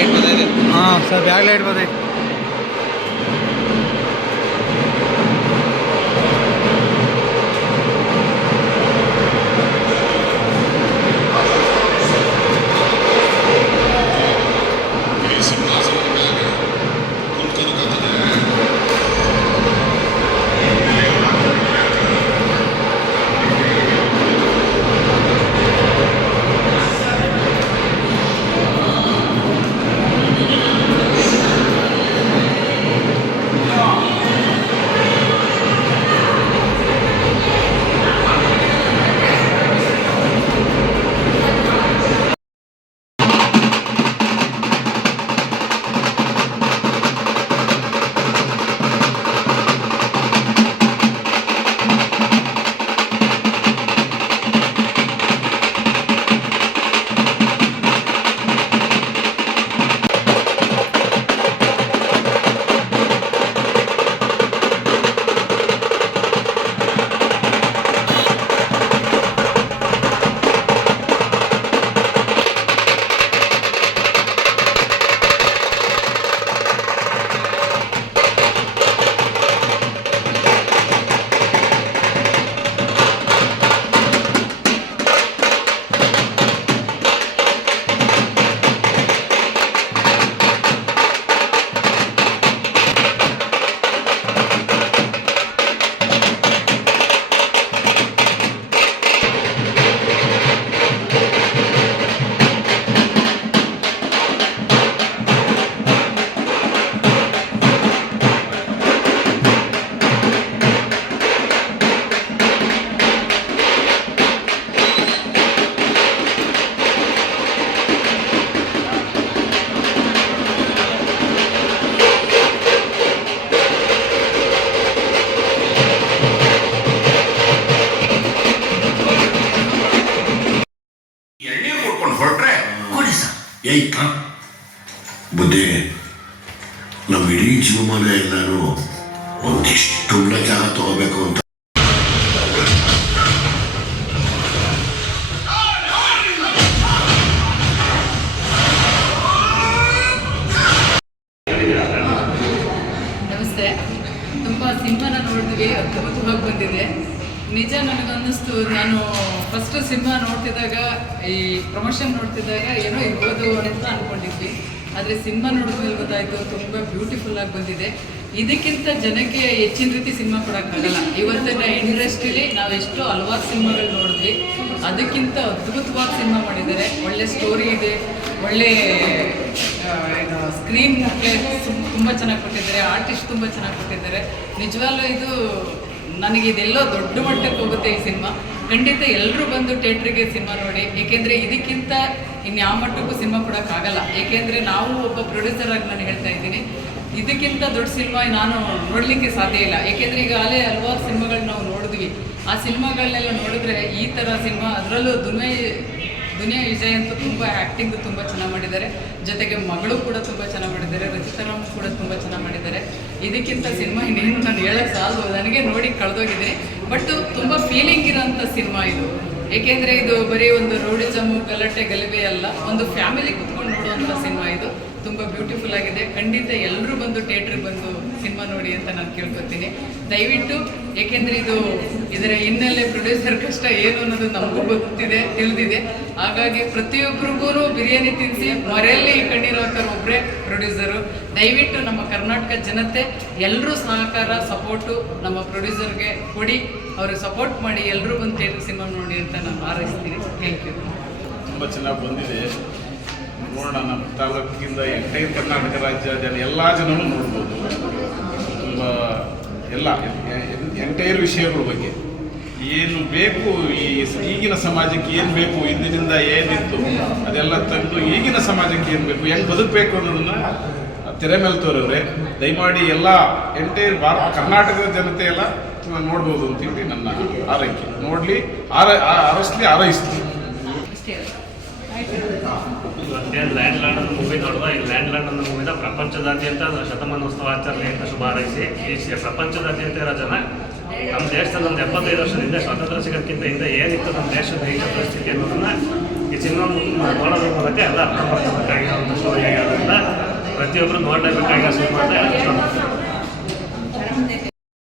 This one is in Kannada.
ಲೈಟ್ ಬಂದಿದೆ. ಹಾಂ ಸರ್, ಬ್ಯಾಗ್ ಲೈಟ್ ಬಂದೈತೆ. ಬುದ್ಧಿ ನಮ್ಮ ಇಡೀ ಜೀವಮಾನ ಎಲ್ಲರೂ ಒಂದಿಷ್ಟು ಜಾಗ ತಗೋಬೇಕು ಅಂತ. ನಮಸ್ತೆ. ತುಂಬ ಸಿನಿಮಾನ ನೋಡಿದ್ವಿ, ಅದ್ಭುತವಾಗಿ ಬಂದಿದೆ. ನಿಜ ನನಗನ್ನಿಸ್ತು, ನಾನು ಫಸ್ಟ್ ಸಿನಿಮಾ ನೋಡ್ತಿದ್ದಾಗ, ಈ ಪ್ರಮೋಷನ್ ನೋಡ್ತಿದ್ದಾಗ ಏನೋ ಇರ್ಬೋದು ಅಂತ ಅಂದ್ಕೊಂಡಿದ್ವಿ. ಆದರೆ ಸಿನಿಮಾ ನೋಡಿದ್ಮೇಲೆ ಗೊತ್ತಾಯಿತು ತುಂಬ ಬ್ಯೂಟಿಫುಲ್ಲಾಗಿ ಬಂದಿದೆ. ಇದಕ್ಕಿಂತ ಜನಕ್ಕೆ ಹೆಚ್ಚಿನ ರೀತಿ ಸಿನಿಮಾ ಕೊಡೋಕ್ಕಾಗಲ್ಲ. ಇವತ್ತಿನ ಇಂಡಸ್ಟ್ರಿಲಿ ನಾವು ಎಷ್ಟೋ ಹಲವಾರು ಸಿನಿಮಾಗಳು ನೋಡಿದ್ವಿ, ಅದಕ್ಕಿಂತ ಅದ್ಭುತವಾಗಿ ಸಿನಿಮಾ ಮಾಡಿದ್ದಾರೆ. ಒಳ್ಳೆ ಸ್ಟೋರಿ ಇದೆ, ಒಳ್ಳೆ ಸ್ಕ್ರೀನ್ ಪ್ಲೇ ತುಂಬ ಚೆನ್ನಾಗಿ ಕೊಟ್ಟಿದ್ದಾರೆ, ಆರ್ಟಿಸ್ಟ್ ತುಂಬ ಚೆನ್ನಾಗಿ ಕೊಟ್ಟಿದ್ದಾರೆ. ನಿಜವಾಗ್ಲೂ ಇದು ನನಗಿದೆಲ್ಲೋ ದೊಡ್ಡ ಮಟ್ಟಕ್ಕೆ ಹೋಗುತ್ತೆ ಈ ಸಿನಿಮಾ. ಖಂಡಿತ ಎಲ್ಲರೂ ಬಂದು ಥಿಯೇಟ್ರಿಗೆ ಸಿನಿಮಾ ನೋಡಿ, ಏಕೆಂದರೆ ಇದಕ್ಕಿಂತ ಇನ್ಯಾವ ಮಟ್ಟಕ್ಕೂ ಸಿನಿಮಾ ಕೊಡೋಕ್ಕಾಗಲ್ಲ. ಏಕೆಂದರೆ ನಾವು ಒಬ್ಬ ಪ್ರೊಡ್ಯೂಸರಾಗಿ ನಾನು ಹೇಳ್ತಾ ಇದ್ದೀನಿ, ಇದಕ್ಕಿಂತ ದೊಡ್ಡ ಸಿನಿಮಾ ನಾನು ನೋಡಲಿಕ್ಕೆ ಸಾಧ್ಯ ಇಲ್ಲ. ಏಕೆಂದರೆ ಈಗ ಹಲವಾರು ಸಿನಿಮಾಗಳು ನಾವು ನೋಡಿದ್ವಿ, ಆ ಸಿನಿಮಾಗಳನ್ನೆಲ್ಲ ನೋಡಿದ್ರೆ ಈ ಥರ ಸಿನಿಮಾ, ಅದರಲ್ಲೂ ದುನಿಯಾ ವಿಜಯ್ ಅಂತೂ ತುಂಬ ಆ್ಯಕ್ಟಿಂಗು ತುಂಬ ಚೆನ್ನಾಗಿ ಮಾಡಿದ್ದಾರೆ. ಜೊತೆಗೆ ಮಗಳು ಕೂಡ ತುಂಬ ಚೆನ್ನಾಗಿ ಮಾಡಿದ್ದಾರೆ, ರಚಿತಾರಾಮ್ ಕೂಡ ತುಂಬ ಚೆನ್ನಾಗಿ ಮಾಡಿದ್ದಾರೆ. ಇದಕ್ಕಿಂತ ಸಿನಿಮಾ ಇನ್ನೇನು ನಾನು ಹೇಳೋಕ್ಕೆ ಸಾಲದು, ನನಗೆ ನೋಡಿ ಕಳೆದೋಗಿದೆ. ಬಟ್ ತುಂಬ ಫೀಲಿಂಗ್ ಇರೋಂಥ ಸಿನಿಮಾ ಇದು. ಏಕೆಂದರೆ ಇದು ಬರೀ ಒಂದು ರೋಡಿಸಮು, ಗಲಾಟೆ, ಗಲಭೆ ಅಲ್ಲ, ಒಂದು ಫ್ಯಾಮಿಲಿ ಕುತ್ಕೊಂಡು ನೋಡುವಂಥ ಸಿನಿಮಾ ಇದು. ತುಂಬ ಬ್ಯೂಟಿಫುಲ್ ಆಗಿದೆ. ಖಂಡಿತ ಎಲ್ಲರೂ ಬಂದು ಥಿಯೇಟ್ರಿಗೆ ಬಂದು ಸಿನಿಮಾ ನೋಡಿ ಅಂತ ನಾನು ಕೇಳ್ಕೊತೀನಿ, ದಯವಿಟ್ಟು. ಏಕೆಂದರೆ ಇದರ ಹಿನ್ನೆಲೆ ಪ್ರೊಡ್ಯೂಸರ್ ಕಷ್ಟ ಏನು ಅನ್ನೋದು ನಮಗೂ ಗೊತ್ತಿದೆ, ತಿಳಿದಿದೆ. ಹಾಗಾಗಿ ಪ್ರತಿಯೊಬ್ಬರಿಗೂ ಬಿರಿಯಾನಿ ತಿನ್ನಿಸಿ ಮರೆಯಲ್ಲಿ ಕಣ್ಣೀರು ಹಾಕೋರು ಒಬ್ಬರೇ ಪ್ರೊಡ್ಯೂಸರು. ದಯವಿಟ್ಟು ನಮ್ಮ ಕರ್ನಾಟಕ ಜನತೆ ಎಲ್ಲರೂ ಸಹಕಾರ, ಸಪೋರ್ಟು ನಮ್ಮ ಪ್ರೊಡ್ಯೂಸರ್ಗೆ ಕೊಡಿ, ಅವ್ರಿಗೆ ಸಪೋರ್ಟ್ ಮಾಡಿ, ಎಲ್ಲರೂ ಬಂದು ಥಿಯೇಟ್ರ್ ಸಿನಿಮಾ ನೋಡಿ ಅಂತ ನಾನು ಹಾರೈಸ್ತೀನಿ. Thank you. ತುಂಬ ಚೆನ್ನಾಗಿ ಬಂದಿದೆ. ನೋಡೋಣ, ನಮ್ಮ ತಾಲೂಕಿಂದ ಎಂಟೈರ್ ಕರ್ನಾಟಕ ರಾಜ್ಯದ ಎಲ್ಲ ಜನರು ನೋಡ್ಬೋದು. ತುಂಬ ಎಲ್ಲ ಎಂಟೈರ್ ವಿಷಯಗಳ ಬಗ್ಗೆ ಏನು ಬೇಕು, ಈಗಿನ ಸಮಾಜಕ್ಕೆ ಏನು ಬೇಕು, ಹಿಂದಿನಿಂದ ಏನಿತ್ತು ಅದೆಲ್ಲ ತಂದು ಈಗಿನ ಸಮಾಜಕ್ಕೆ ಏನು ಬೇಕು, ಹೆಂಗೆ ಬದುಕಬೇಕು ಅನ್ನೋದನ್ನ ತೆರೆ ಮೇಲೆ ತೋರವ್ರೆ. ದಯಮಾಡಿ ಎಲ್ಲ ಎಂಟೈರ್ ಕರ್ನಾಟಕದ ಜನತೆ ಎಲ್ಲ ನೋಡ್ಬೋದು ಅಂತೇಳಿ ನನ್ನ ಆರೈಕೆ. ನೋಡಲಿ, ಆರೈಸ್ತೀನಿ. ಲ್ಯಾಂಡ್ ಅನ್ನೋ ಮೂವಿ ನೋಡುವ. ಈ ಲ್ಯಾಂಡ್ ಅನ್ನೋ ಮೂವಿನ ಪ್ರಪಂಚದಾದ್ಯಂತ ಶತಮಾನೋತ್ಸವ ಆಚರಣೆ ಅಂತ ಶುಭ ಹಾರೈಸಿ, ಈ ಪ್ರಪಂಚದಾದ್ಯಂತ ಇರೋ ಜನ ನಮ್ಮ ದೇಶದಲ್ಲಿ ಒಂದು 75 ವರ್ಷದಿಂದ ಸ್ವಾತಂತ್ರ್ಯ ಸಿಗೋದಕ್ಕಿಂತ ಹಿಂದೆ ಏನಿತ್ತು ನಮ್ಮ ದೇಶದ ಈಗ ಪರಿಸ್ಥಿತಿ ಅನ್ನೋದನ್ನ ಈ ಸಿನಿಮಾ ನೋಡೋದ್ರ ಮೂಲಕ ಎಲ್ಲ ಅರ್ಥ ಮಾಡ್ಕೋಬೇಕಾಗಿರೋ ಒಂದು ಸ್ಟೋರಿ ಆಗಿರೋದ್ರಿಂದ ಪ್ರತಿಯೊಬ್ಬರು ನೋಡಲೇಬೇಕಾಗಿರೋ ಸಿನಿಮಾ ಅಂತ ಹೇಳಕ್ಕೆ ಇಷ್ಟಪಡ್ತೀನಿ.